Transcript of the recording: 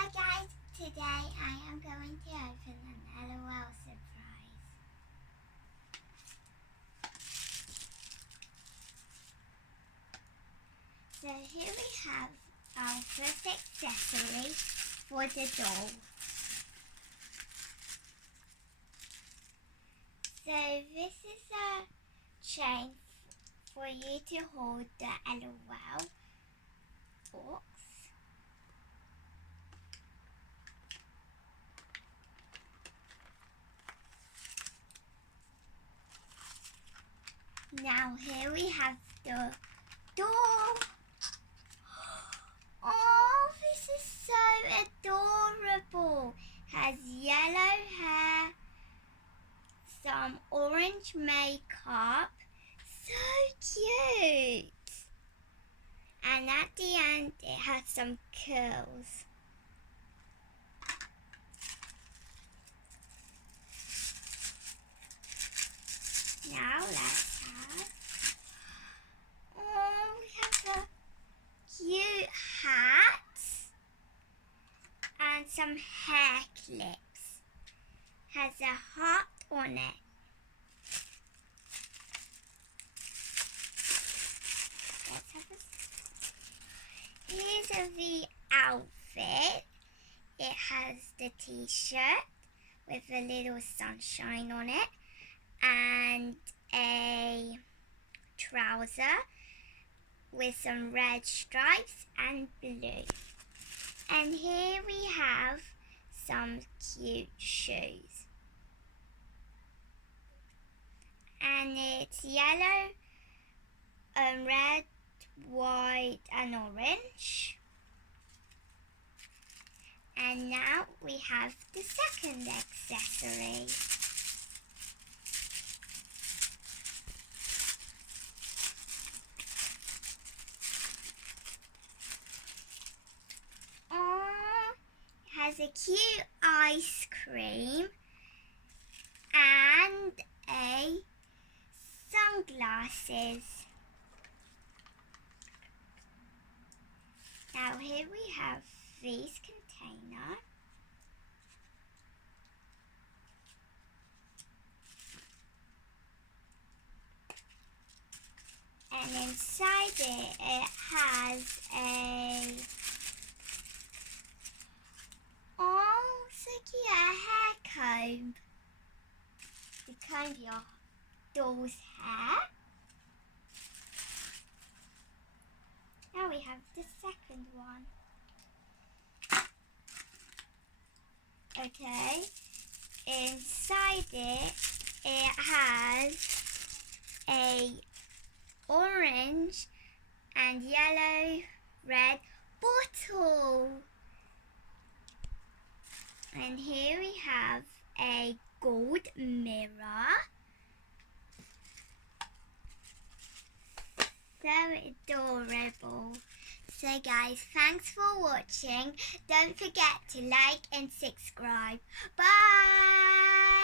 Hi guys, today I am going to open an LOL surprise. So here we have our first accessory for the doll. So this is a chain for you to hold the LOL box. Now here we have the doll. Oh, this is so adorable. Has yellow hair, some orange makeup. So cute. And at the end it has some curls. Now let's have, we have a cute hat and some hair clips. Has a heart on it. Let's have here's the outfit. It has the t-shirt with a little sunshine on it and a trouser with some red stripes and blue. And here we have some cute shoes. And it's yellow, red, white and orange. And now we have the second accessory. Has a cute ice cream and a sunglasses. Now here we have this container. And inside it has a hair comb to comb your doll's hair. Now we have the second one. Okay, inside it has a orange and yellow red bottle. And here we have a gold mirror. So adorable. So guys, thanks for watching. Don't forget to like and subscribe. Bye!